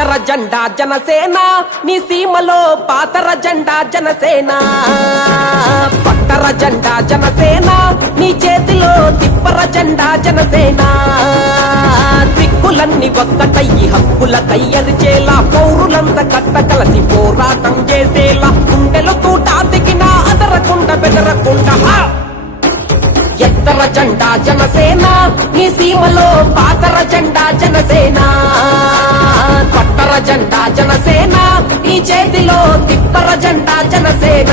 జాతర జెండా జనసేన నీ సీమలో పాతర జెండా జనసేన పట్టర జెండా జనసేన నీ చేతిలో తిప్పర జెండా జనసేన దిక్కులన్నీ ఒక్కటయ్యి హక్కుల కయ్యరిచేలా పౌరులంత కట్ట కలసి పోరాటం చేసేలా గుండెలు తూట దిగినా అదరకుండా బెదరకుండా ఎత్తర జెండా జనసేన నీ సీమలో పాతర జెండా జనసేన పట్టర జెండా జనసేన నీ చేతిలో తిప్పర జెండా జనసేన